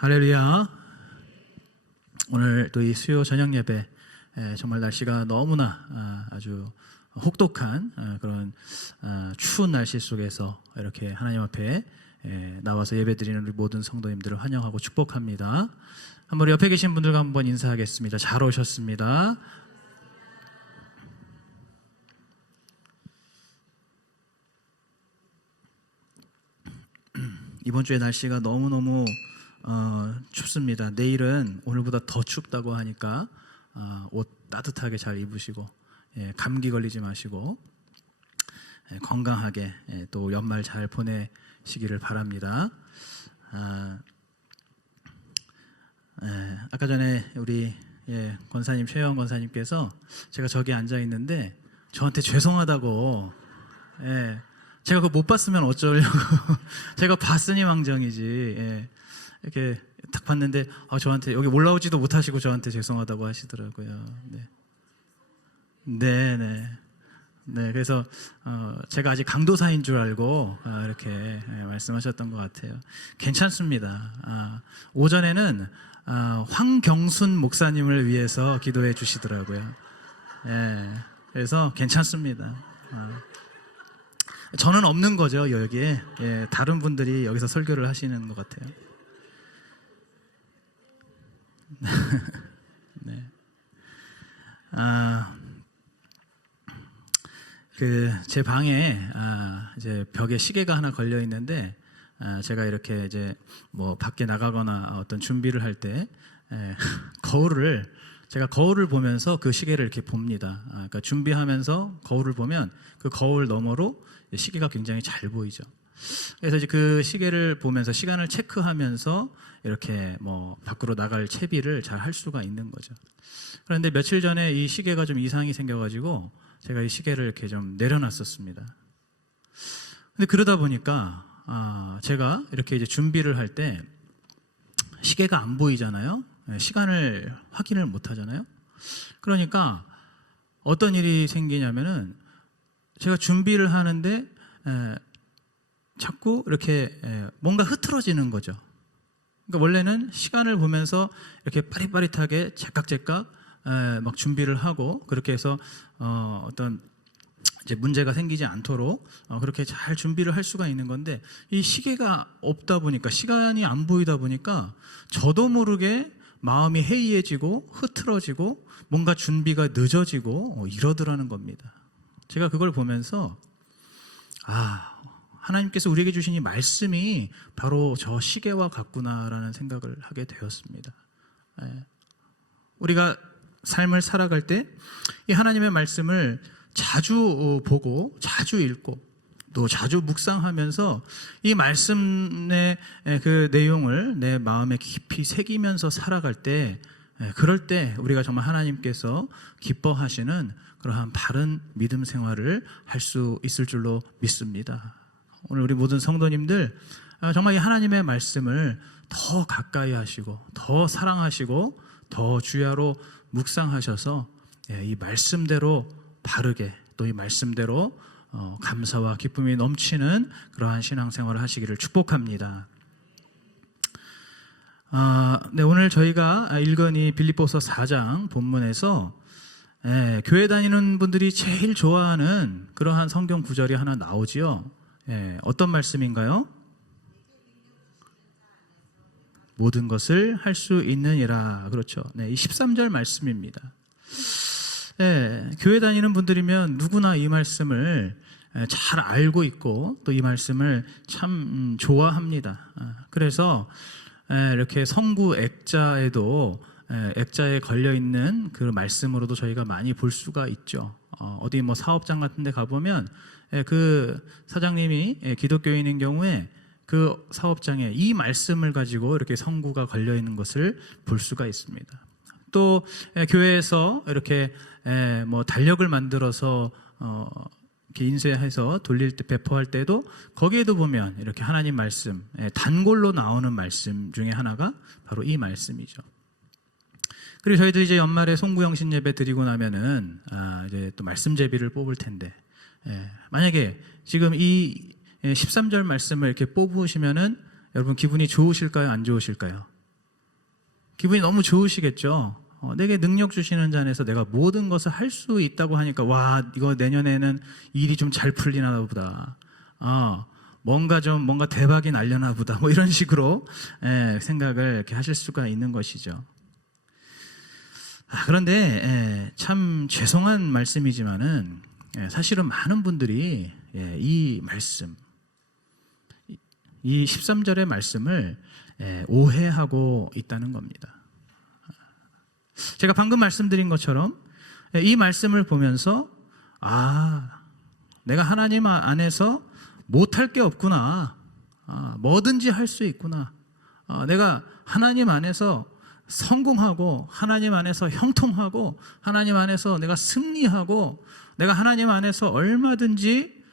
할렐루야. 오늘 또 이 수요 저녁 예배 정말 날씨가 너무나 아주 혹독한 그런 추운 날씨 속에서 이렇게 하나님 앞에 나와서 예배드리는 우리 모든 성도님들을 환영하고 축복합니다. 한번 옆에 계신 분들과 한번 인사하겠습니다. 잘 오셨습니다. 이번 주에 날씨가 너무너무 춥습니다. 내일은 오늘보다 더 춥다고 하니까 옷 따뜻하게 잘 입으시고 감기 걸리지 마시고 건강하게 또 연말 잘 보내시기를 바랍니다. 아까 전에 우리 권사님 최영 권사님께서 제가 저기 앉아 있는데 저한테 죄송하다고 제가 그거 못 봤으면 어쩌려고 제가 봤으니 망정이지 이렇게 딱 봤는데 저한테 여기 올라오지도 못하시고 저한테 죄송하다고 하시더라고요. 네. 그래서 제가 아직 강도사인 줄 알고 이렇게 말씀하셨던 것 같아요. 괜찮습니다. 오전에는 황경순 목사님을 위해서 기도해 주시더라고요. 그래서 괜찮습니다. 저는 없는 거죠, 여기에. 다른 분들이 여기서 설교를 하시는 것 같아요. 네. 제 방에 이제 벽에 시계가 하나 걸려 있는데 제가 이렇게 이제 뭐 밖에 나가거나 어떤 준비를 할 때 제가 거울을 보면서 그 시계를 이렇게 봅니다. 그러니까 준비하면서 거울을 보면 그 거울 너머로 시계가 굉장히 잘 보이죠. 그래서 이제 그 시계를 보면서 시간을 체크하면서 이렇게 뭐 밖으로 나갈 채비를 잘 할 수가 있는 거죠. 그런데 며칠 전에 이 시계가 좀 이상이 생겨가지고 제가 이 시계를 이렇게 좀 내려놨었습니다. 근데 그러다 보니까 제가 이렇게 이제 준비를 할 때 시계가 안 보이잖아요. 시간을 확인을 못 하잖아요. 그러니까 어떤 일이 생기냐면은 제가 준비를 하는데 자꾸 이렇게 뭔가 흐트러지는 거죠. 그러니까 원래는 시간을 보면서 이렇게 빠릿빠릿하게 제깍제깍 막 준비를 하고 그렇게 해서 어떤 이제 문제가 생기지 않도록 그렇게 잘 준비를 할 수가 있는 건데 이 시계가 없다 보니까 시간이 안 보이다 보니까 저도 모르게 마음이 해이해지고 흐트러지고 뭔가 준비가 늦어지고 이러더라는 겁니다. 제가 그걸 보면서 하나님께서 우리에게 주신 이 말씀이 바로 저 시계와 같구나라는 생각을 하게 되었습니다. 우리가 삶을 살아갈 때 이 하나님의 말씀을 자주 보고 자주 읽고 또 자주 묵상하면서 이 말씀의 그 내용을 내 마음에 깊이 새기면서 살아갈 때 그럴 때 우리가 정말 하나님께서 기뻐하시는 그러한 바른 믿음 생활을 할 수 있을 줄로 믿습니다. 오늘 우리 모든 성도님들 정말 이 하나님의 말씀을 더 가까이 하시고 더 사랑하시고 더 주야로 묵상하셔서 이 말씀대로 바르게 또 이 말씀대로 감사와 기쁨이 넘치는 그러한 신앙생활을 하시기를 축복합니다. 네, 오늘 저희가 읽은 이 빌립보서 4장 본문에서 교회 다니는 분들이 제일 좋아하는 그러한 성경 구절이 하나 나오지요. 어떤 말씀인가요? 모든 것을 할 수 있느니라. 그렇죠. 이 13절 말씀입니다. 교회 다니는 분들이면 누구나 이 말씀을 잘 알고 있고 또 이 말씀을 참 좋아합니다. 그래서 이렇게 성구 액자에도 액자에 걸려있는 그 말씀으로도 저희가 많이 볼 수가 있죠. 어디 뭐 사업장 같은 데 가보면 그 사장님이 기독교인인 경우에 그 사업장에 이 말씀을 가지고 이렇게 성구가 걸려있는 것을 볼 수가 있습니다. 또 교회에서 이렇게 뭐 달력을 만들어서 이렇게 인쇄해서 돌릴 때 배포할 때도 거기에도 보면 이렇게 하나님 말씀 단골로 나오는 말씀 중에 하나가 바로 이 말씀이죠. 그리고 저희도 이제 연말에 송구영신 예배 드리고 나면은 이제 또 말씀 제비를 뽑을 텐데 만약에 지금 이 13절 말씀을 이렇게 뽑으시면은 여러분 기분이 좋으실까요? 안 좋으실까요? 기분이 너무 좋으시겠죠. 내게 능력 주시는 자 안에서 내가 모든 것을 할 수 있다고 하니까 와, 이거 내년에는 일이 좀 잘 풀리나 보다. 뭔가 대박이 날려나 보다. 뭐 이런 식으로 생각을 이렇게 하실 수가 있는 것이죠. 그런데 참 죄송한 말씀이지만은 사실은 많은 분들이 이 말씀, 이 13절의 말씀을 오해하고 있다는 겁니다. 제가 방금 말씀드린 것처럼 이 말씀을 보면서 내가 하나님 안에서 못할 게 없구나, 뭐든지 할 수 있구나, 내가 하나님 안에서 성공하고 하나님 안에서 형통하고 하나님 안에서 내가 승리하고 내가 하나님 안에서 얼마든지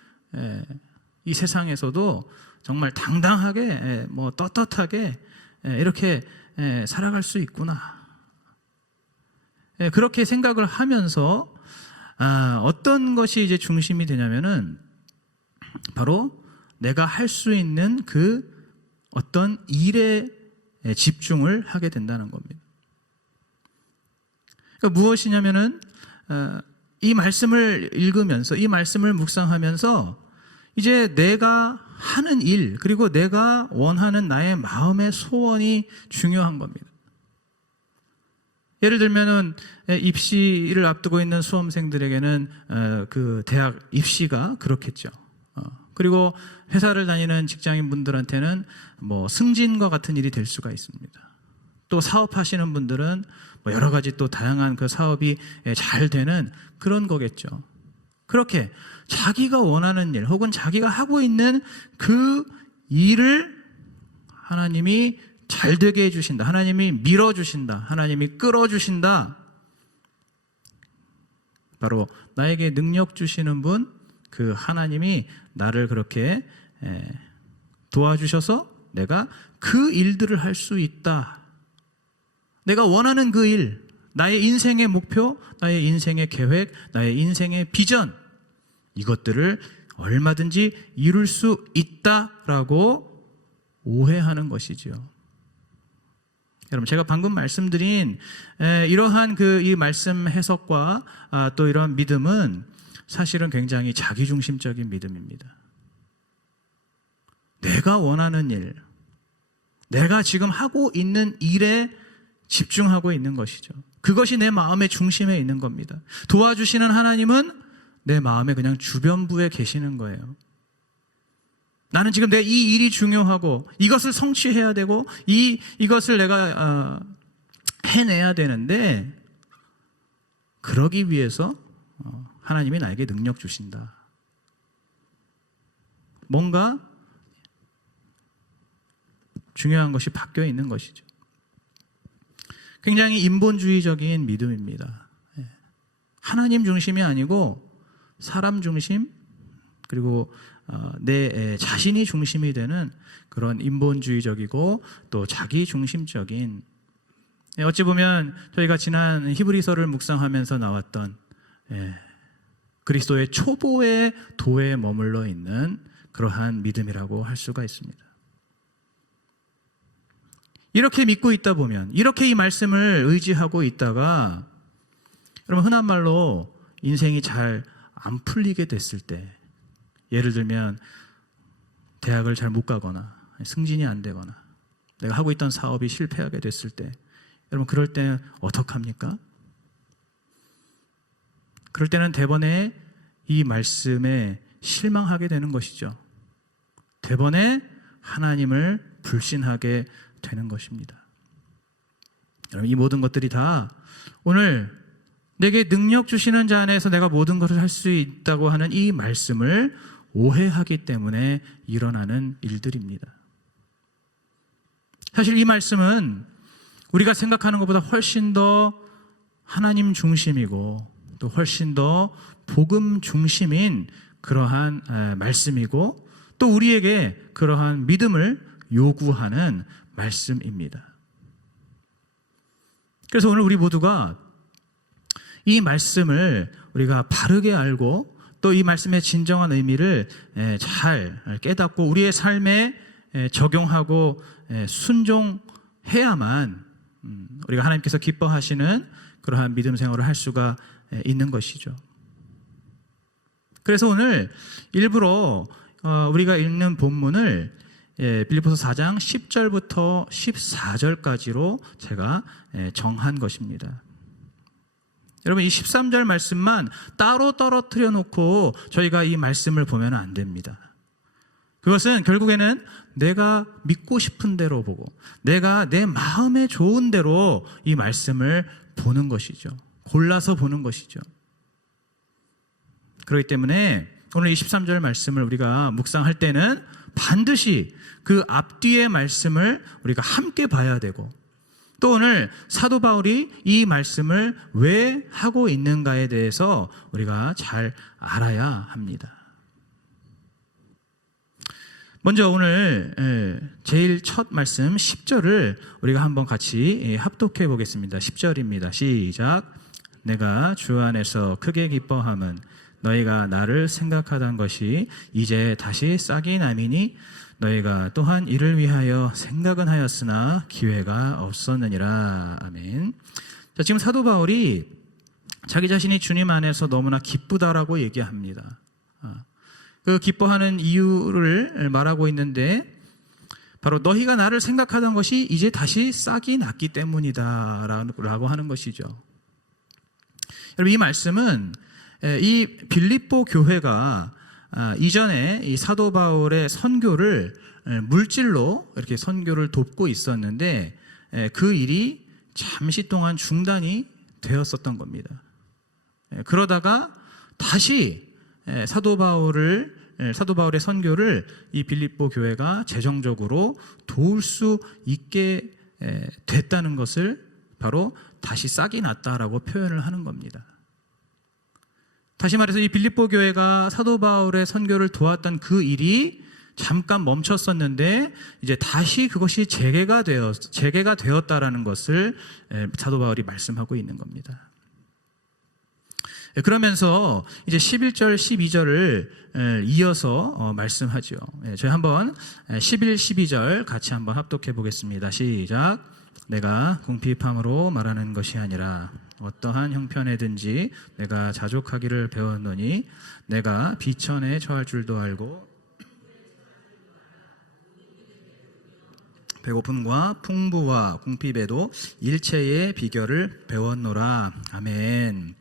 이 세상에서도 정말 당당하게 떳떳하게 이렇게 살아갈 수 있구나, 그렇게 생각을 하면서 어떤 것이 이제 중심이 되냐면은 바로 내가 할 수 있는 그 어떤 일에 집중을 하게 된다는 겁니다. 그러니까 무엇이냐면은 이 말씀을 읽으면서 이 말씀을 묵상하면서 이제 내가 하는 일, 그리고 내가 원하는 나의 마음의 소원이 중요한 겁니다. 예를 들면은 입시를 앞두고 있는 수험생들에게는 그 대학 입시가 그렇겠죠. 그리고 회사를 다니는 직장인 분들한테는 뭐 승진과 같은 일이 될 수가 있습니다. 또 사업하시는 분들은 뭐 여러 가지 또 다양한 그 사업이 잘 되는 그런 거겠죠. 그렇게 자기가 원하는 일 혹은 자기가 하고 있는 그 일을 하나님이 잘 되게 해주신다, 하나님이 밀어주신다, 하나님이 끌어주신다, 바로 나에게 능력 주시는 분, 그 하나님이 나를 그렇게 도와주셔서 내가 그 일들을 할 수 있다. 내가 원하는 그 일, 나의 인생의 목표, 나의 인생의 계획, 나의 인생의 비전, 이것들을 얼마든지 이룰 수 있다라고 오해하는 것이지요. 여러분, 제가 방금 말씀드린 이러한 이 말씀 해석과 또 이러한 믿음은 사실은 굉장히 자기중심적인 믿음입니다. 내가 원하는 일, 내가 지금 하고 있는 일에 집중하고 있는 것이죠. 그것이 내 마음의 중심에 있는 겁니다. 도와주시는 하나님은 내 마음의 그냥 주변부에 계시는 거예요. 나는 지금 내 이 일이 중요하고 이것을 성취해야 되고 이것을 내가 해내야 되는데, 그러기 위해서 하나님이 나에게 능력 주신다. 뭔가 중요한 것이 바뀌어 있는 것이죠. 굉장히 인본주의적인 믿음입니다. 하나님 중심이 아니고 사람 중심, 그리고 내 자신이 중심이 되는 그런 인본주의적이고 또 자기 중심적인, 어찌 보면 저희가 지난 히브리서를 묵상하면서 나왔던 그리스도의 초보의 도에 머물러 있는 그러한 믿음이라고 할 수가 있습니다. 이렇게 믿고 있다 보면, 이렇게 이 말씀을 의지하고 있다가 여러분, 흔한 말로 인생이 잘 안 풀리게 됐을 때, 예를 들면 대학을 잘 못 가거나 승진이 안 되거나 내가 하고 있던 사업이 실패하게 됐을 때, 여러분, 그럴 때는 어떡합니까? 그럴 때는 대번에 이 말씀에 실망하게 되는 것이죠. 대번에 하나님을 불신하게 되는 것입니다. 여러분, 이 모든 것들이 다 오늘 내게 능력 주시는 자 안에서 내가 모든 것을 할 수 있다고 하는 이 말씀을 오해하기 때문에 일어나는 일들입니다. 사실 이 말씀은 우리가 생각하는 것보다 훨씬 더 하나님 중심이고 또 훨씬 더 복음 중심인 그러한 말씀이고, 또 우리에게 그러한 믿음을 요구하는 말씀입니다. 그래서 오늘 우리 모두가 이 말씀을 우리가 바르게 알고 또 이 말씀의 진정한 의미를 잘 깨닫고 우리의 삶에 적용하고 순종해야만 우리가 하나님께서 기뻐하시는 그러한 믿음 생활을 할 수가 있는 것이죠. 그래서 오늘 일부러 우리가 읽는 본문을 빌립보서 4장 10절부터 14절까지로 제가 정한 것입니다. 여러분, 이 13절 말씀만 따로 떨어뜨려 놓고 저희가 이 말씀을 보면 안 됩니다. 그것은 결국에는 내가 믿고 싶은 대로 보고 내가 내 마음에 좋은 대로 이 말씀을 보는 것이죠. 골라서 보는 것이죠. 그렇기 때문에 오늘 이 13절 말씀을 우리가 묵상할 때는 반드시 그 앞뒤의 말씀을 우리가 함께 봐야 되고, 또 오늘 사도 바울이 이 말씀을 왜 하고 있는가에 대해서 우리가 잘 알아야 합니다. 먼저 오늘 제일 첫 말씀 10절을 우리가 한번 같이 합독해 보겠습니다. 10절입니다. 시작. 내가 주 안에서 크게 기뻐함은 너희가 나를 생각하던 것이 이제 다시 싹이 나미니 너희가 또한 이를 위하여 생각은 하였으나 기회가 없었느니라. 아멘. 자, 지금 사도 바울이 자기 자신이 주님 안에서 너무나 기쁘다라고 얘기합니다. 그 기뻐하는 이유를 말하고 있는데 바로 너희가 나를 생각하던 것이 이제 다시 싹이 났기 때문이다 라고 하는 것이죠. 여러분, 이 말씀은 이 빌립보 교회가 이전에 이 사도 바울의 선교를 물질로 이렇게 선교를 돕고 있었는데 그 일이 잠시 동안 중단이 되었었던 겁니다. 그러다가 다시 사도 바울의 선교를 이 빌립보 교회가 재정적으로 도울 수 있게 됐다는 것을 바로 다시 싹이 났다라고 표현을 하는 겁니다. 다시 말해서 이 빌립보 교회가 사도 바울의 선교를 도왔던 그 일이 잠깐 멈췄었는데 이제 다시 그것이 재개가 되었다라는 것을 사도 바울이 말씀하고 있는 겁니다. 그러면서 이제 11절, 12절을 이어서 말씀하죠. 저희 한번 11, 12절 같이 한번 합독해 보겠습니다. 시작. 내가 궁핍함으로 말하는 것이 아니라 어떠한 형편에든지 내가 자족하기를 배웠노니 내가 비천에 처할 줄도 알고 배고픔과 풍부와 궁핍에도 일체의 비결을 배웠노라. 아멘.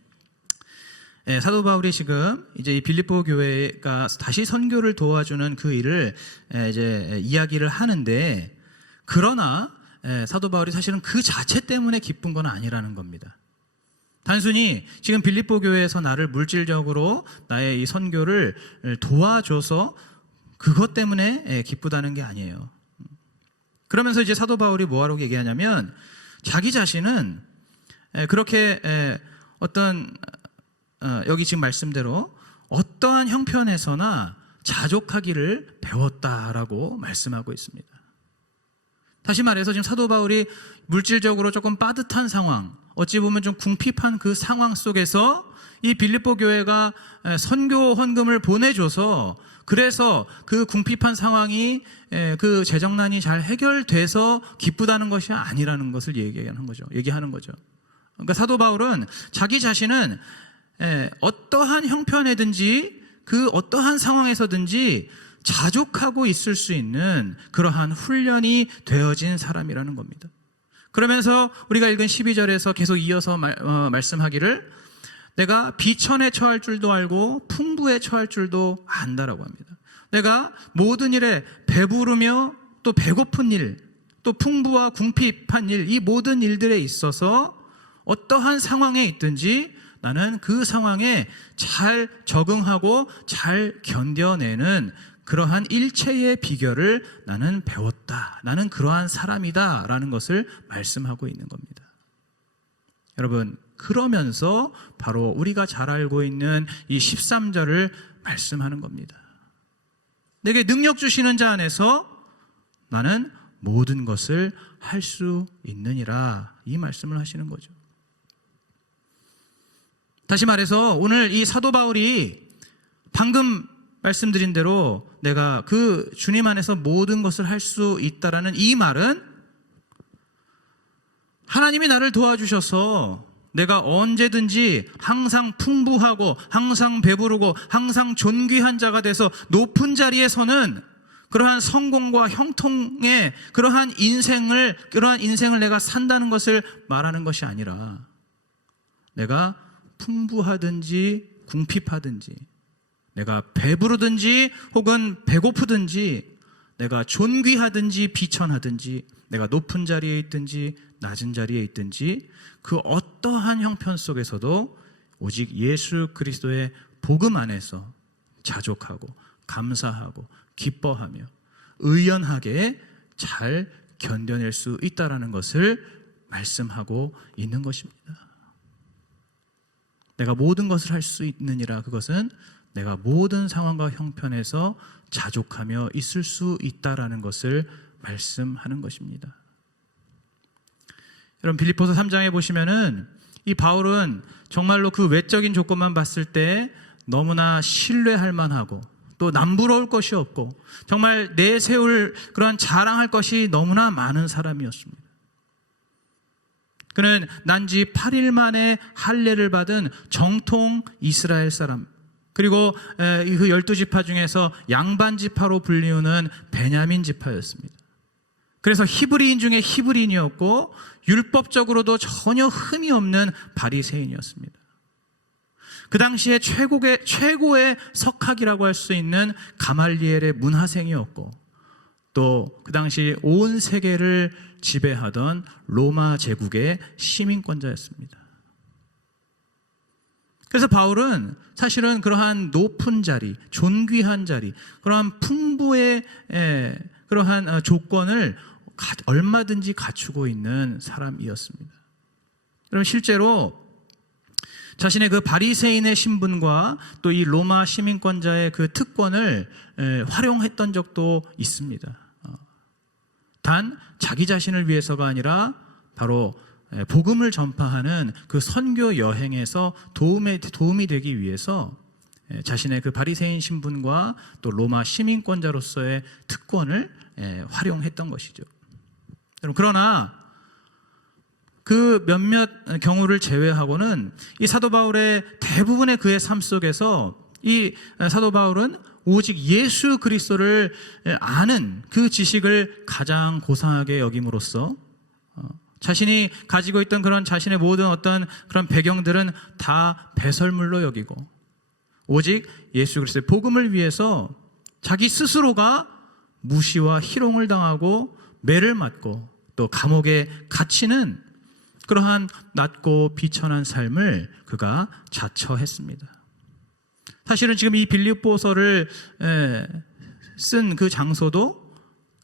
사도 바울이 지금 이제 이 빌립보 교회가 다시 선교를 도와주는 그 일을 이제 이야기를 하는데, 그러나 사도 바울이 사실은 그 자체 때문에 기쁜 건 아니라는 겁니다. 단순히 지금 빌립보 교회에서 나를 물질적으로 나의 이 선교를 도와줘서 그것 때문에 기쁘다는 게 아니에요. 그러면서 이제 사도 바울이 뭐하라고 얘기하냐면 자기 자신은 그렇게 어떤 여기 지금 말씀대로 어떠한 형편에서나 자족하기를 배웠다라고 말씀하고 있습니다. 다시 말해서 지금 사도 바울이 물질적으로 조금 빠듯한 상황, 어찌 보면 좀 궁핍한 그 상황 속에서 이 빌립보 교회가 선교 헌금을 보내줘서 그래서 그 궁핍한 상황이 그 재정난이 잘 해결돼서 기쁘다는 것이 아니라는 것을 얘기하는 거죠. 그러니까 사도 바울은 자기 자신은 어떠한 형편에든지 그 어떠한 상황에서든지 자족하고 있을 수 있는 그러한 훈련이 되어진 사람이라는 겁니다. 그러면서 우리가 읽은 12절에서 계속 이어서 말씀하기를 내가 비천에 처할 줄도 알고 풍부에 처할 줄도 안다라고 합니다. 내가 모든 일에 배부르며 또 배고픈 일, 또 풍부와 궁핍한 일, 이 모든 일들에 있어서 어떠한 상황에 있든지 나는 그 상황에 잘 적응하고 잘 견뎌내는 그러한 일체의 비결을 나는 배웠다. 나는 그러한 사람이다 라는 것을 말씀하고 있는 겁니다. 여러분, 그러면서 바로 우리가 잘 알고 있는 이 13절을 말씀하는 겁니다. 내게 능력 주시는 자 안에서 나는 모든 것을 할 수 있느니라, 이 말씀을 하시는 거죠. 다시 말해서 오늘 이 사도 바울이 방금 말씀드린 대로 내가 그 주님 안에서 모든 것을 할 수 있다라는 이 말은 하나님이 나를 도와주셔서 내가 언제든지 항상 풍부하고 항상 배부르고 항상 존귀한 자가 돼서 높은 자리에 서는 그러한 성공과 형통의 그러한 인생을 내가 산다는 것을 말하는 것이 아니라, 내가 풍부하든지 궁핍하든지, 내가 배부르든지 혹은 배고프든지, 내가 존귀하든지 비천하든지, 내가 높은 자리에 있든지 낮은 자리에 있든지, 그 어떠한 형편 속에서도 오직 예수 그리스도의 복음 안에서 자족하고 감사하고 기뻐하며 의연하게 잘 견뎌낼 수 있다라는 것을 말씀하고 있는 것입니다. 내가 모든 것을 할 수 있느니라, 그것은 내가 모든 상황과 형편에서 자족하며 있을 수 있다라는 것을 말씀하는 것입니다. 여러분, 빌립보서 3장에 보시면은 이 바울은 정말로 그 외적인 조건만 봤을 때 너무나 신뢰할 만하고 또 남부러울 것이 없고 정말 내세울 그러한 자랑할 것이 너무나 많은 사람이었습니다. 그는 난지 8일 만에 할례를 받은 정통 이스라엘 사람, 그리고 그 12지파 중에서 양반 지파로 불리우는 베냐민 지파였습니다. 그래서 히브리인 중에 히브리인이었고 율법적으로도 전혀 흠이 없는 바리새인이었습니다. 그 당시에 최고의 석학이라고 할 수 있는 가말리엘의 문하생이었고, 또 그 당시 온 세계를 지배하던 로마 제국의 시민권자였습니다. 그래서 바울은 사실은 그러한 높은 자리, 존귀한 자리, 그러한 풍부의 그러한 조건을 얼마든지 갖추고 있는 사람이었습니다. 여러분, 실제로 자신의 그 바리새인의 신분과 또 이 로마 시민권자의 그 특권을 활용했던 적도 있습니다. 단 자기 자신을 위해서가 아니라 바로 복음을 전파하는 그 선교 여행에서 도움이 되기 위해서 자신의 그 바리새인 신분과 또 로마 시민권자로서의 특권을 활용했던 것이죠. 그러나 그 몇몇 경우를 제외하고는 이 사도 바울의 대부분의 그의 삶 속에서 이 사도 바울은 오직 예수 그리스도를 아는 그 지식을 가장 고상하게 여김으로써 자신이 가지고 있던 그런 자신의 모든 어떤 그런 배경들은 다 배설물로 여기고 오직 예수 그리스도의 복음을 위해서 자기 스스로가 무시와 희롱을 당하고 매를 맞고 또 감옥에 갇히는 그러한 낮고 비천한 삶을 그가 자처했습니다. 사실은 지금 이 빌립보서를 쓴 그 장소도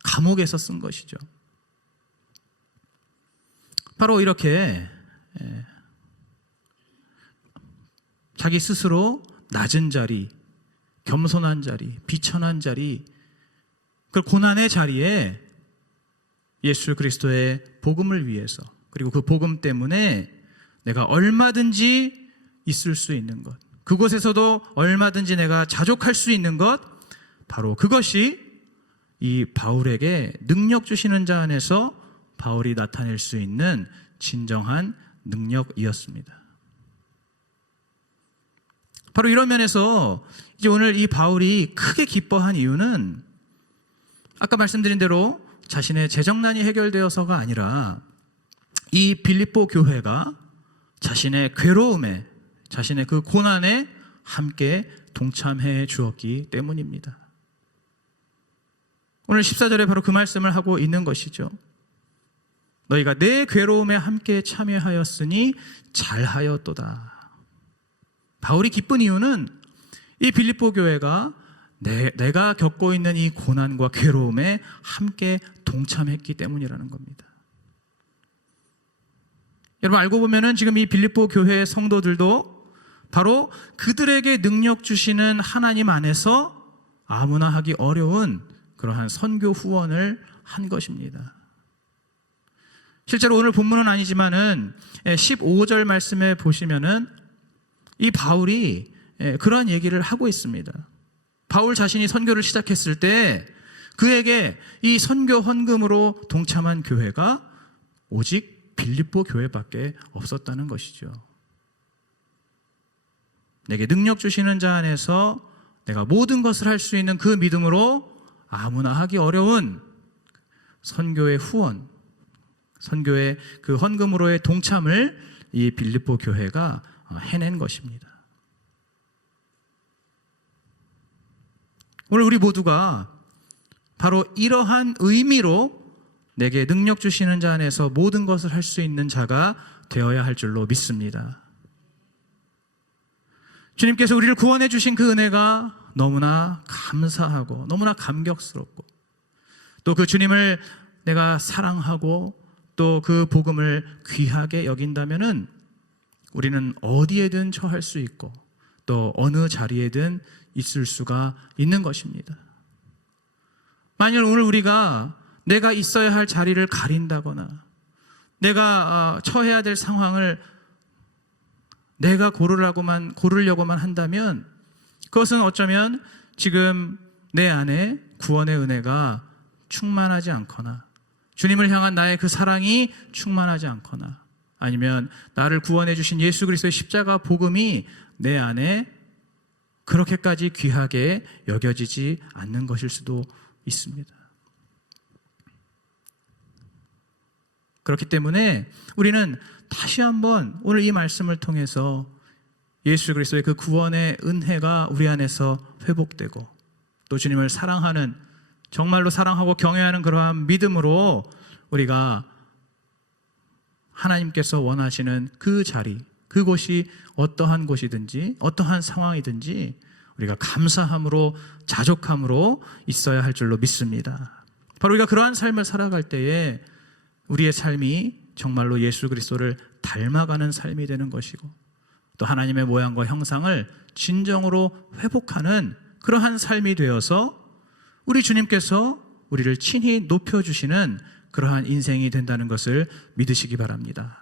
감옥에서 쓴 것이죠. 바로 이렇게 자기 스스로 낮은 자리, 겸손한 자리, 비천한 자리, 그 고난의 자리에 예수 그리스도의 복음을 위해서, 그리고 그 복음 때문에 내가 얼마든지 있을 수 있는 것, 그곳에서도 얼마든지 내가 자족할 수 있는 것, 바로 그것이 이 바울에게 능력 주시는 자 안에서 바울이 나타낼 수 있는 진정한 능력이었습니다. 바로 이런 면에서 이제 오늘 이 바울이 크게 기뻐한 이유는 아까 말씀드린 대로 자신의 재정난이 해결되어서가 아니라 이 빌립보 교회가 자신의 괴로움에, 자신의 그 고난에 함께 동참해 주었기 때문입니다. 오늘 14절에 바로 그 말씀을 하고 있는 것이죠. 너희가 내 괴로움에 함께 참여하였으니 잘하였도다. 바울이 기쁜 이유는 이 빌립보 교회가 내가 겪고 있는 이 고난과 괴로움에 함께 동참했기 때문이라는 겁니다. 여러분, 알고 보면은 지금 이 빌립보 교회의 성도들도 바로 그들에게 능력 주시는 하나님 안에서 아무나 하기 어려운 그러한 선교 후원을 한 것입니다. 실제로 오늘 본문은 아니지만은 15절 말씀에 보시면은 이 바울이 그런 얘기를 하고 있습니다. 바울 자신이 선교를 시작했을 때 그에게 이 선교 헌금으로 동참한 교회가 오직 빌립보 교회밖에 없었다는 것이죠. 내게 능력 주시는 자 안에서 내가 모든 것을 할 수 있는 그 믿음으로 아무나 하기 어려운 선교의 후원, 선교의 그 헌금으로의 동참을 이 빌립보 교회가 해낸 것입니다. 오늘 우리 모두가 바로 이러한 의미로 내게 능력 주시는 자 안에서 모든 것을 할 수 있는 자가 되어야 할 줄로 믿습니다. 주님께서 우리를 구원해 주신 그 은혜가 너무나 감사하고 너무나 감격스럽고, 또 그 주님을 내가 사랑하고 또 그 복음을 귀하게 여긴다면은 우리는 어디에든 처할 수 있고 또 어느 자리에든 있을 수가 있는 것입니다. 만일 오늘 우리가 내가 있어야 할 자리를 가린다거나 내가 처해야 될 상황을 내가 고르려고만 한다면 그것은 어쩌면 지금 내 안에 구원의 은혜가 충만하지 않거나 주님을 향한 나의 그 사랑이 충만하지 않거나 아니면 나를 구원해 주신 예수 그리스도의 십자가 복음이 내 안에 그렇게까지 귀하게 여겨지지 않는 것일 수도 있습니다. 그렇기 때문에 우리는 다시 한번 오늘 이 말씀을 통해서 예수 그리스도의 그 구원의 은혜가 우리 안에서 회복되고 또 주님을 사랑하는, 정말로 사랑하고 경외하는 그러한 믿음으로 우리가 하나님께서 원하시는 그 자리, 그곳이 어떠한 곳이든지 어떠한 상황이든지 우리가 감사함으로 자족함으로 있어야 할 줄로 믿습니다. 바로 우리가 그러한 삶을 살아갈 때에 우리의 삶이 정말로 예수 그리스도를 닮아가는 삶이 되는 것이고 또 하나님의 모양과 형상을 진정으로 회복하는 그러한 삶이 되어서 우리 주님께서 우리를 친히 높여주시는 그러한 인생이 된다는 것을 믿으시기 바랍니다.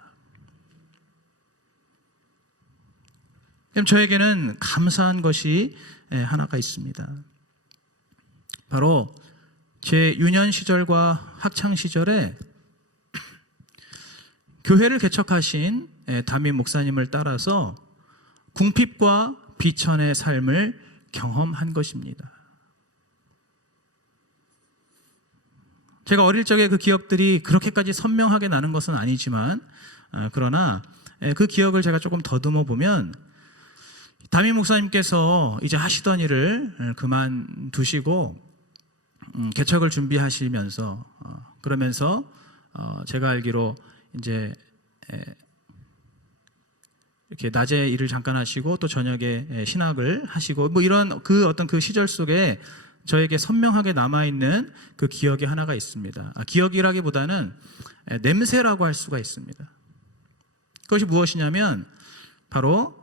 저에게는 감사한 것이 하나가 있습니다. 바로 제 유년 시절과 학창 시절에 교회를 개척하신 담임 목사님을 따라서 궁핍과 비천의 삶을 경험한 것입니다. 제가 어릴 적에 그 기억들이 그렇게까지 선명하게 나는 것은 아니지만 그러나 그 기억을 제가 조금 더듬어 보면 담임 목사님께서 이제 하시던 일을 그만두시고 개척을 준비하시면서 그러면서 제가 알기로 이제 이렇게 낮에 일을 잠깐 하시고 또 저녁에 신학을 하시고 뭐 이런 그 어떤 그 시절 속에 저에게 선명하게 남아있는 그 기억이 하나가 있습니다. 기억이라기보다는 냄새라고 할 수가 있습니다. 그것이 무엇이냐면 바로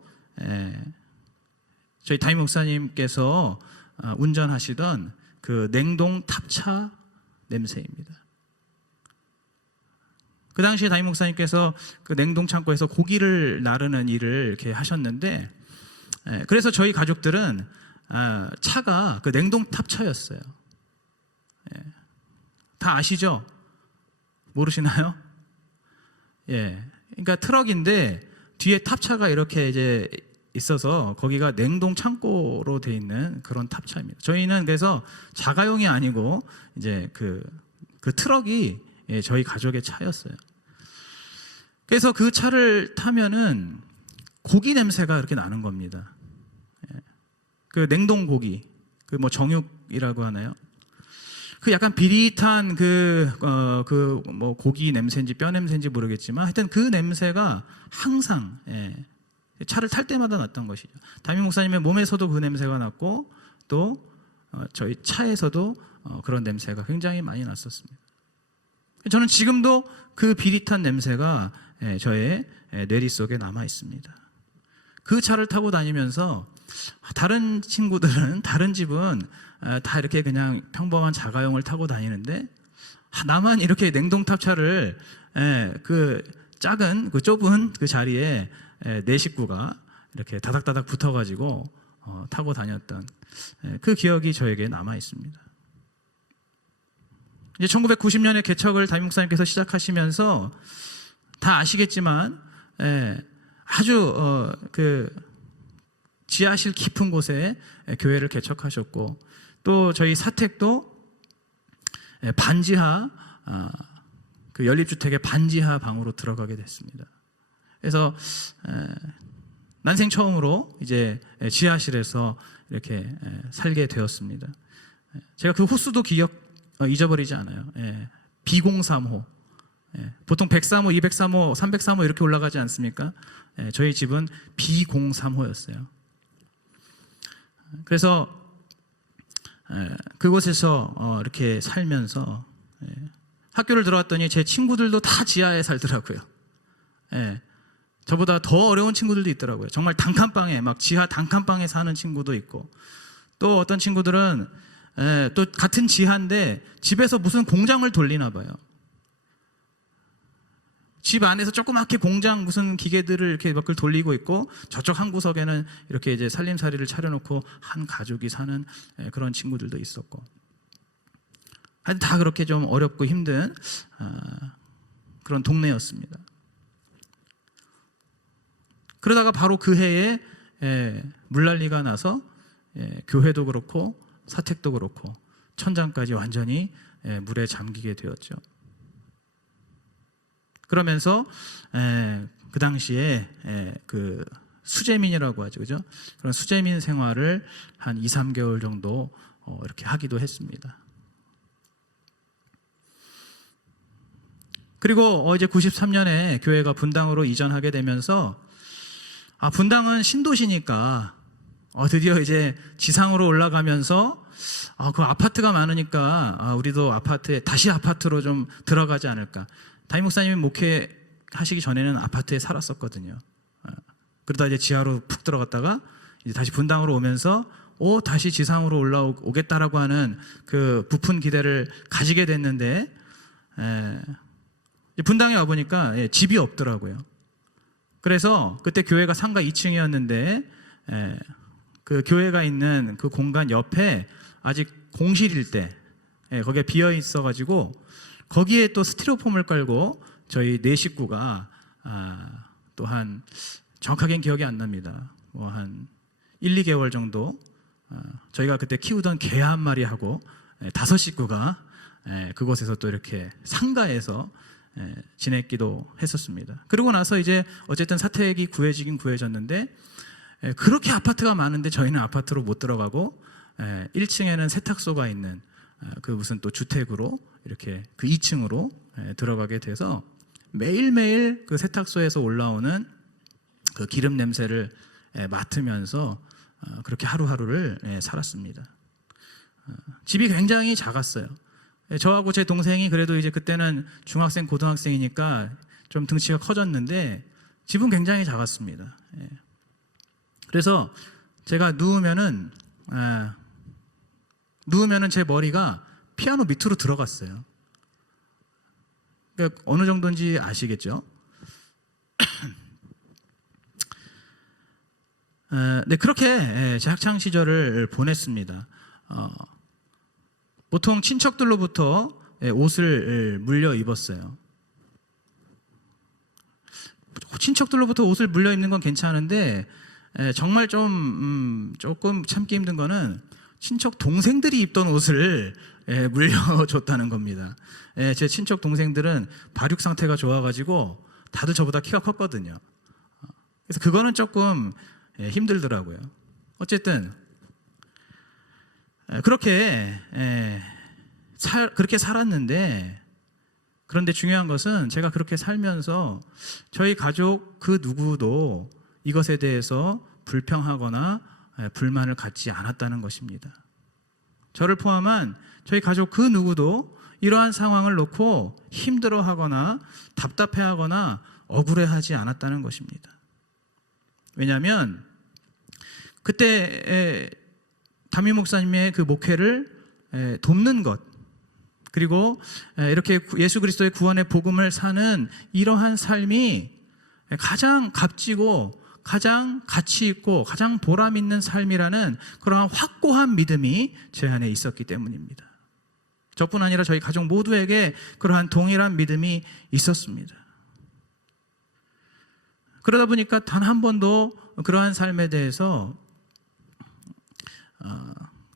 저희 담임 목사님께서 운전하시던 그 냉동 탑차 냄새입니다. 그 당시에 담임 목사님께서 그 냉동 창고에서 고기를 나르는 일을 이렇게 하셨는데, 그래서 저희 가족들은 차가 그 냉동 탑차였어요. 다 아시죠? 모르시나요? 예. 그러니까 트럭인데 뒤에 탑차가 이렇게 이제 있어서 거기가 냉동 창고로 돼 있는 그런 탑차입니다. 저희는 그래서 자가용이 아니고 이제 그 트럭이 저희 가족의 차였어요. 그래서 그 차를 타면은 고기 냄새가 이렇게 나는 겁니다. 그 냉동 고기, 그 뭐 정육이라고 하나요? 그 약간 비릿한 뭐 고기 냄새인지 뼈 냄새인지 모르겠지만 하여튼 그 냄새가 항상 차를 탈 때마다 났던 것이죠. 담임 목사님의 몸에서도 그 냄새가 났고 또 저희 차에서도 그런 냄새가 굉장히 많이 났었습니다. 저는 지금도 그 비릿한 냄새가 저의 뇌리 속에 남아 있습니다. 그 차를 타고 다니면서 다른 친구들은, 다른 집은 다 이렇게 그냥 평범한 자가용을 타고 다니는데 나만 이렇게 냉동탑차를 그 작은, 그 좁은 그 자리에 네 식구가 이렇게 다닥다닥 붙어가지고 타고 다녔던 그 기억이 저에게 남아 있습니다. 이제 1990년에 개척을 담임 목사님께서 시작하시면서 다 아시겠지만 아주 그 지하실 깊은 곳에 교회를 개척하셨고, 또 저희 사택도 반지하 그 연립주택의 반지하 방으로 들어가게 됐습니다. 그래서 난생 처음으로 이제 지하실에서 이렇게 살게 되었습니다. 제가 그 호수도 잊어버리지 않아요. B03호. 보통 103호, 203호, 303호 이렇게 올라가지 않습니까? 저희 집은 B03호였어요. 그래서 그곳에서 이렇게 살면서 학교를 들어갔더니 제 친구들도 다 지하에 살더라고요. 저보다 더 어려운 친구들도 있더라고요. 정말 단칸방에, 막 지하 단칸방에 사는 친구도 있고, 또 어떤 친구들은 또 같은 지하인데 집에서 무슨 공장을 돌리나 봐요. 집 안에서 조그맣게 공장 무슨 기계들을 이렇게 막 돌리고 있고, 저쪽 한 구석에는 이렇게 이제 살림살이를 차려놓고 한 가족이 사는 그런 친구들도 있었고, 하여튼 다 그렇게 좀 어렵고 힘든 그런 동네였습니다. 그러다가 바로 그 해에 물난리가 나서 교회도 그렇고 사택도 그렇고 천장까지 완전히 물에 잠기게 되었죠. 그러면서 그 당시에 그 수재민이라고 하죠, 그죠? 그런 수재민 생활을 한 2, 3개월 정도 이렇게 하기도 했습니다. 그리고 이제 93년에 교회가 분당으로 이전하게 되면서, 분당은 신도시니까 드디어 이제 지상으로 올라가면서 그 아파트가 많으니까 우리도 다시 아파트로 좀 들어가지 않을까. 담임 목사님이 목회하시기 전에는 아파트에 살았었거든요. 그러다 이제 지하로 푹 들어갔다가 이제 다시 분당으로 오면서 다시 지상으로 올라오겠다라고 하는 그 부푼 기대를 가지게 됐는데, 분당에 와보니까 집이 없더라고요. 그래서 그때 교회가 상가 2층이었는데 그 교회가 있는 그 공간 옆에 아직 공실일 때 거기에 비어 있어가지고 거기에 또 스티로폼을 깔고 저희 네 식구가 또 한 정확하게는 기억이 안 납니다. 뭐 한 1, 2개월 정도 저희가 그때 키우던 개 한 마리하고 5식구가 그곳에서 또 이렇게 상가에서 지냈기도 했었습니다. 그러고 나서 이제 어쨌든 사택이 구해지긴 구해졌는데, 그렇게 아파트가 많은데 저희는 아파트로 못 들어가고 1층에는 세탁소가 있는 그 무슨 또 주택으로 이렇게 그 2층으로 들어가게 돼서 매일매일 그 세탁소에서 올라오는 그 기름 냄새를 맡으면서 그렇게 하루하루를 살았습니다. 집이 굉장히 작았어요. 저하고 제 동생이 그래도 이제 그때는 중학생, 고등학생이니까 좀 등치가 커졌는데 집은 굉장히 작았습니다. 그래서 제가 누우면은 제 머리가 피아노 밑으로 들어갔어요. 그러니까 어느 정도인지 아시겠죠? 네, 그렇게 제 학창 시절을 보냈습니다. 보통 친척들로부터 옷을 물려 입었어요. 친척들로부터 옷을 물려 입는 건 괜찮은데 정말 조금 참기 힘든 거는 친척 동생들이 입던 옷을 물려줬다는 겁니다. 제 친척 동생들은 발육 상태가 좋아가지고 다들 저보다 키가 컸거든요. 그래서 그거는 조금 힘들더라고요. 어쨌든 그렇게 살았는데, 그런데 중요한 것은 제가 그렇게 살면서 저희 가족 그 누구도 이것에 대해서 불평하거나 불만을 갖지 않았다는 것입니다. 저를 포함한 저희 가족 그 누구도 이러한 상황을 놓고 힘들어하거나 답답해하거나 억울해하지 않았다는 것입니다. 왜냐하면 그때 담임 목사님의 그 목회를 돕는 것, 그리고 이렇게 예수 그리스도의 구원의 복음을 사는 이러한 삶이 가장 값지고 가장 가치 있고 가장 보람 있는 삶이라는 그러한 확고한 믿음이 제 안에 있었기 때문입니다. 저뿐 아니라 저희 가족 모두에게 그러한 동일한 믿음이 있었습니다. 그러다 보니까 단 한 번도 그러한 삶에 대해서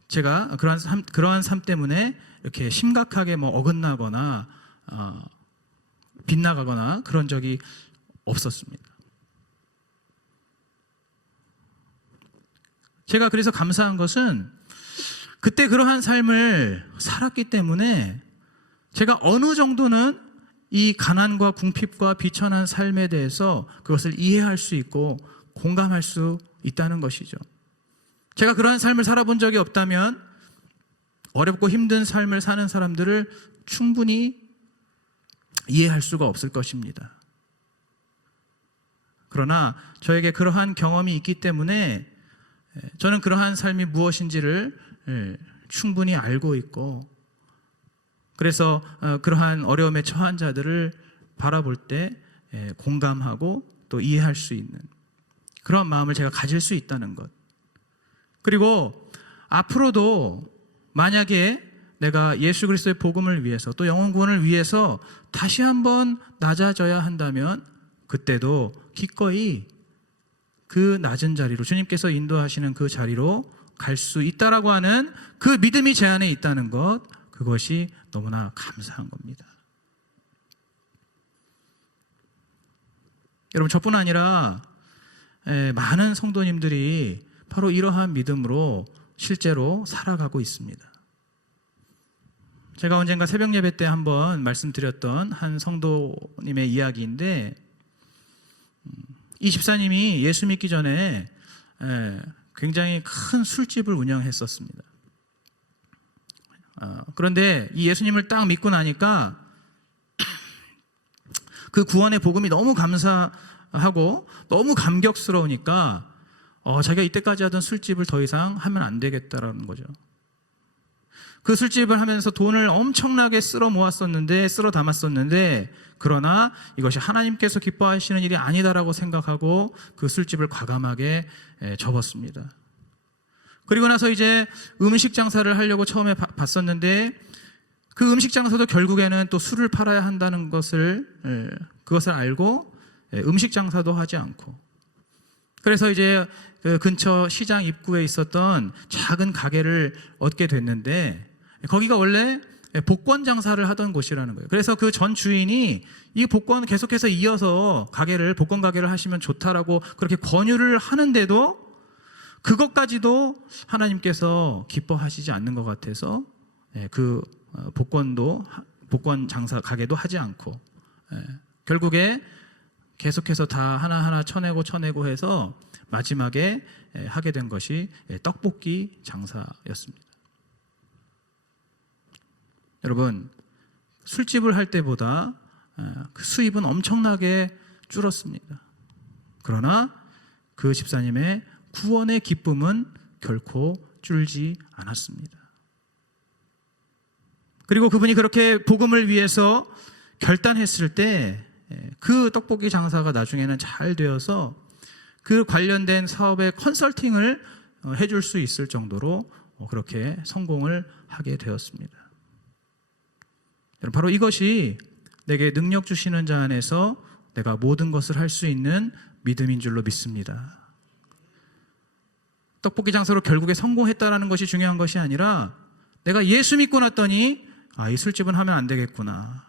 제가 그러한 삶 때문에 이렇게 심각하게 어긋나거나 빗나가거나 그런 적이 없었습니다. 제가 그래서 감사한 것은 그때 그러한 삶을 살았기 때문에 제가 어느 정도는 이 가난과 궁핍과 비천한 삶에 대해서 그것을 이해할 수 있고 공감할 수 있다는 것이죠. 제가 그러한 삶을 살아본 적이 없다면 어렵고 힘든 삶을 사는 사람들을 충분히 이해할 수가 없을 것입니다. 그러나 저에게 그러한 경험이 있기 때문에 저는 그러한 삶이 무엇인지를 충분히 알고 있고, 그래서 그러한 어려움에 처한 자들을 바라볼 때 공감하고 또 이해할 수 있는 그런 마음을 제가 가질 수 있다는 것. 그리고 앞으로도 만약에 내가 예수 그리스도의 복음을 위해서 또 영혼 구원을 위해서 다시 한번 낮아져야 한다면 그때도 기꺼이 그 낮은 자리로, 주님께서 인도하시는 그 자리로 갈 수 있다라고 하는 그 믿음이 제 안에 있다는 것, 그것이 너무나 감사한 겁니다. 여러분, 저뿐 아니라 많은 성도님들이 바로 이러한 믿음으로 실제로 살아가고 있습니다. 제가 언젠가 새벽 예배 때 한번 말씀드렸던 한 성도님의 이야기인데, 이 집사님이 예수 믿기 전에 굉장히 큰 술집을 운영했었습니다. 그런데 이 예수님을 딱 믿고 나니까 그 구원의 복음이 너무 감사하고 너무 감격스러우니까 자기가 이때까지 하던 술집을 더 이상 하면 안 되겠다라는 거죠. 그 술집을 하면서 돈을 엄청나게 쓸어 담았었는데 그러나 이것이 하나님께서 기뻐하시는 일이 아니다라고 생각하고 그 술집을 과감하게 접었습니다. 그리고 나서 이제 음식 장사를 하려고 처음에 봤었는데 그 음식 장사도 결국에는 또 술을 팔아야 한다는 그것을 알고 음식 장사도 하지 않고, 그래서 이제 그 근처 시장 입구에 있었던 작은 가게를 얻게 됐는데 거기가 원래 복권 장사를 하던 곳이라는 거예요. 그래서 그 전 주인이 이 복권 계속해서 이어서 복권 가게를 하시면 좋다라고 그렇게 권유를 하는데도 그것까지도 하나님께서 기뻐하시지 않는 것 같아서 그 복권 장사 가게도 하지 않고 결국에 계속해서 다 하나하나 쳐내고 해서 마지막에 하게 된 것이 떡볶이 장사였습니다. 여러분, 술집을 할 때보다 그 수입은 엄청나게 줄었습니다. 그러나 그 집사님의 구원의 기쁨은 결코 줄지 않았습니다. 그리고 그분이 그렇게 복음을 위해서 결단했을 때 그 떡볶이 장사가 나중에는 잘 되어서 그 관련된 사업의 컨설팅을 해줄 수 있을 정도로 그렇게 성공을 하게 되었습니다. 바로 이것이 내게 능력 주시는 자 안에서 내가 모든 것을 할 수 있는 믿음인 줄로 믿습니다. 떡볶이 장사로 결국에 성공했다라는 것이 중요한 것이 아니라 내가 예수 믿고 났더니 이 술집은 하면 안 되겠구나.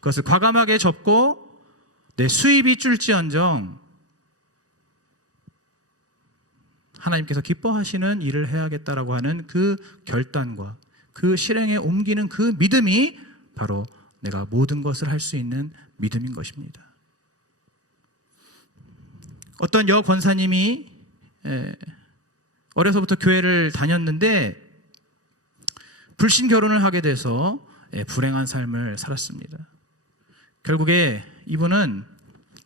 그것을 과감하게 접고 내 수입이 줄지언정 하나님께서 기뻐하시는 일을 해야겠다라고 하는 그 결단과 그 실행에 옮기는 그 믿음이 바로 내가 모든 것을 할 수 있는 믿음인 것입니다. 어떤 여 권사님이 어려서부터 교회를 다녔는데 불신 결혼을 하게 돼서 불행한 삶을 살았습니다. 결국에 이분은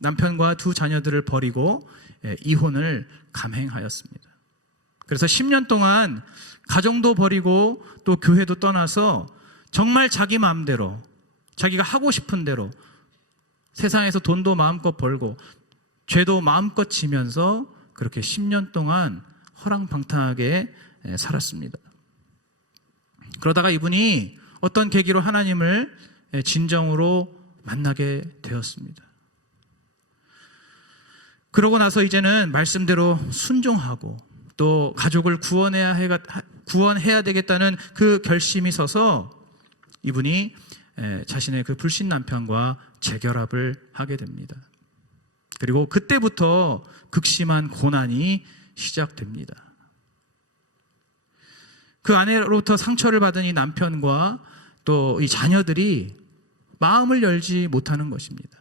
남편과 두 자녀들을 버리고 이혼을 감행하였습니다. 그래서 10년 동안 가정도 버리고 또 교회도 떠나서 정말 자기 마음대로 자기가 하고 싶은 대로 세상에서 돈도 마음껏 벌고 죄도 마음껏 지면서 그렇게 10년 동안 허랑방탕하게 살았습니다. 그러다가 이분이 어떤 계기로 하나님을 진정으로 만나게 되었습니다. 그러고 나서 이제는 말씀대로 순종하고 또 가족을 구원해야 되겠다는 그 결심이 서서 이분이 자신의 그 불신 남편과 재결합을 하게 됩니다. 그리고 그때부터 극심한 고난이 시작됩니다. 그 아내로부터 상처를 받은 이 남편과 또 이 자녀들이 마음을 열지 못하는 것입니다.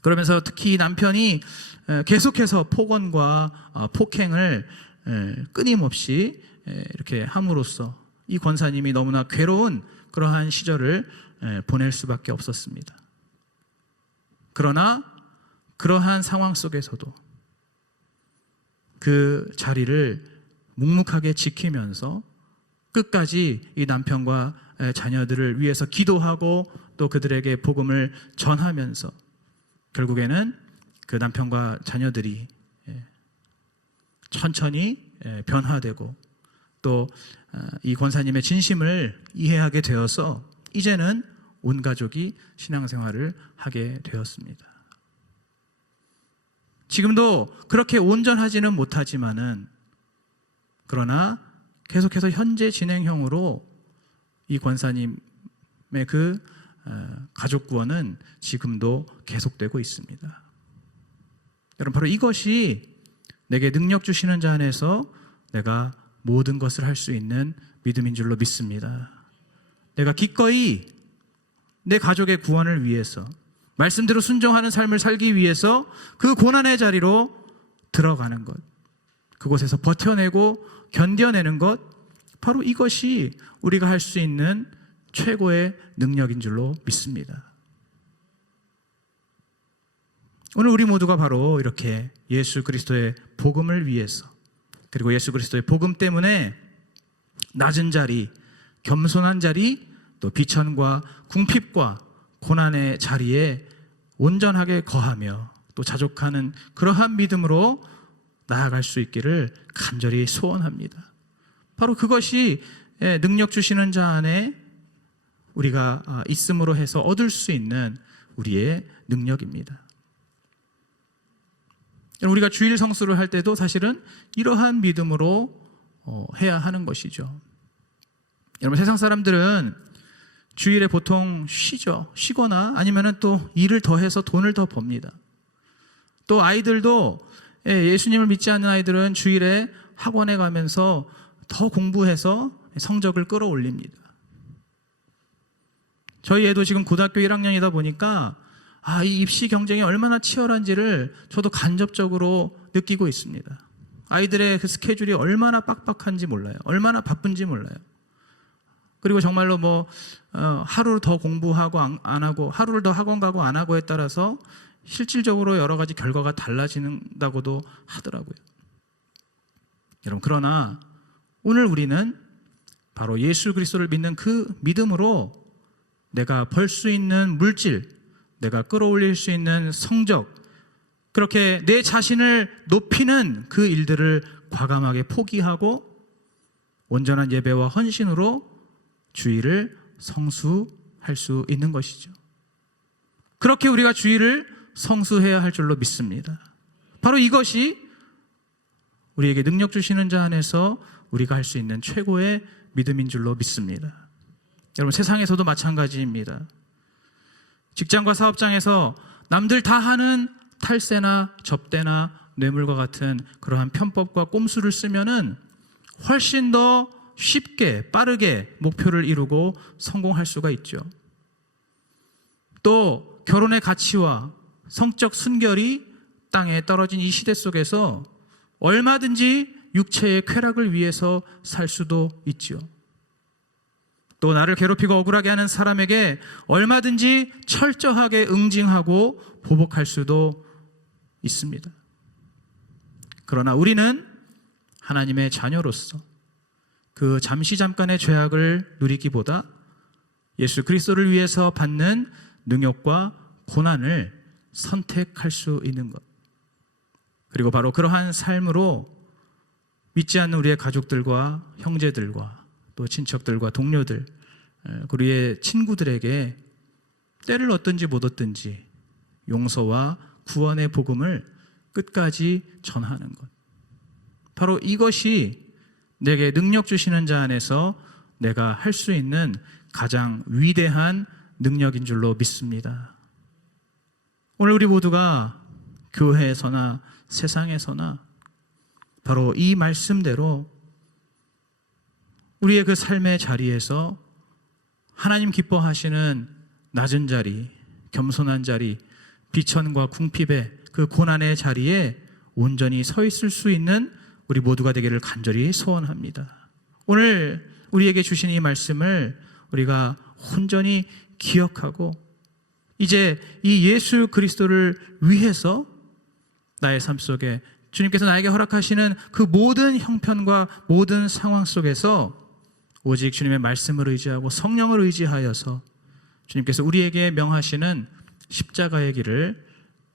그러면서 특히 이 남편이 계속해서 폭언과 폭행을 끊임없이 이렇게 함으로써 이 권사님이 너무나 괴로운 그러한 시절을 보낼 수밖에 없었습니다. 그러나 그러한 상황 속에서도 그 자리를 묵묵하게 지키면서 끝까지 이 남편과 자녀들을 위해서 기도하고 또 그들에게 복음을 전하면서 결국에는 그 남편과 자녀들이 천천히 변화되고 또 이 권사님의 진심을 이해하게 되어서 이제는 온 가족이 신앙생활을 하게 되었습니다. 지금도 그렇게 온전하지는 못하지만은 그러나 계속해서 현재 진행형으로 이 권사님의 그 가족 구원은 지금도 계속되고 있습니다. 여러분, 바로 이것이 내게 능력 주시는 자 안에서 내가 모든 것을 할 수 있는 믿음인 줄로 믿습니다. 내가 기꺼이 내 가족의 구원을 위해서 말씀대로 순종하는 삶을 살기 위해서 그 고난의 자리로 들어가는 것, 그곳에서 버텨내고 견뎌내는 것, 바로 이것이 우리가 할 수 있는 최고의 능력인 줄로 믿습니다. 오늘 우리 모두가 바로 이렇게 예수 그리스도의 복음을 위해서, 그리고 예수 그리스도의 복음 때문에 낮은 자리, 겸손한 자리, 또 비천과 궁핍과 고난의 자리에 온전하게 거하며 또 자족하는 그러한 믿음으로 나아갈 수 있기를 간절히 소원합니다. 바로 그것이 능력 주시는 자 안에 우리가 있음으로 해서 얻을 수 있는 우리의 능력입니다. 우리가 주일 성수를 할 때도 사실은 이러한 믿음으로 해야 하는 것이죠. 여러분, 세상 사람들은 주일에 보통 쉬거나 아니면 또 일을 더해서 돈을 더 법니다. 또 아이들도 예수님을 믿지 않는 아이들은 주일에 학원에 가면서 더 공부해서 성적을 끌어올립니다. 저희 애도 지금 고등학교 1학년이다 보니까 이 입시 경쟁이 얼마나 치열한지를 저도 간접적으로 느끼고 있습니다. 아이들의 그 스케줄이 얼마나 빡빡한지 몰라요. 얼마나 바쁜지 몰라요. 그리고 정말로 하루 더 공부하고 안 하고, 하루를 더 학원 가고 안 하고에 따라서 실질적으로 여러 가지 결과가 달라진다고도 하더라고요. 여러분, 그러나 오늘 우리는 바로 예수 그리스도를 믿는 그 믿음으로 내가 벌 수 있는 물질, 내가 끌어올릴 수 있는 성적, 그렇게 내 자신을 높이는 그 일들을 과감하게 포기하고 온전한 예배와 헌신으로 주일을 성수할 수 있는 것이죠. 그렇게 우리가 주일을 성수해야 할 줄로 믿습니다. 바로 이것이 우리에게 능력 주시는 자 안에서 우리가 할 수 있는 최고의 믿음인 줄로 믿습니다. 여러분, 세상에서도 마찬가지입니다. 직장과 사업장에서 남들 다 하는 탈세나 접대나 뇌물과 같은 그러한 편법과 꼼수를 쓰면은 훨씬 더 쉽게 빠르게 목표를 이루고 성공할 수가 있죠. 또 결혼의 가치와 성적 순결이 땅에 떨어진 이 시대 속에서 얼마든지 육체의 쾌락을 위해서 살 수도 있죠. 또 나를 괴롭히고 억울하게 하는 사람에게 얼마든지 철저하게 응징하고 보복할 수도 있습니다. 그러나 우리는 하나님의 자녀로서 그 잠시 잠깐의 죄악을 누리기보다 예수 그리스도를 위해서 받는 능욕과 고난을 선택할 수 있는 것, 그리고 바로 그러한 삶으로 믿지 않는 우리의 가족들과 형제들과 또 친척들과 동료들, 우리의 친구들에게 때를 얻든지 못 얻든지 용서와 구원의 복음을 끝까지 전하는 것. 바로 이것이 내게 능력 주시는 자 안에서 내가 할 수 있는 가장 위대한 능력인 줄로 믿습니다. 오늘 우리 모두가 교회에서나 세상에서나 바로 이 말씀대로 우리의 그 삶의 자리에서 하나님 기뻐하시는 낮은 자리, 겸손한 자리, 비천과 궁핍의 그 고난의 자리에 온전히 서 있을 수 있는 우리 모두가 되기를 간절히 소원합니다. 오늘 우리에게 주신 이 말씀을 우리가 온전히 기억하고 이제 이 예수 그리스도를 위해서 나의 삶 속에 주님께서 나에게 허락하시는 그 모든 형편과 모든 상황 속에서 오직 주님의 말씀을 의지하고 성령을 의지하여서 주님께서 우리에게 명하시는 십자가의 길을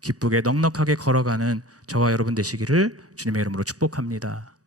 기쁘게 넉넉하게 걸어가는 저와 여러분 되시기를 주님의 이름으로 축복합니다.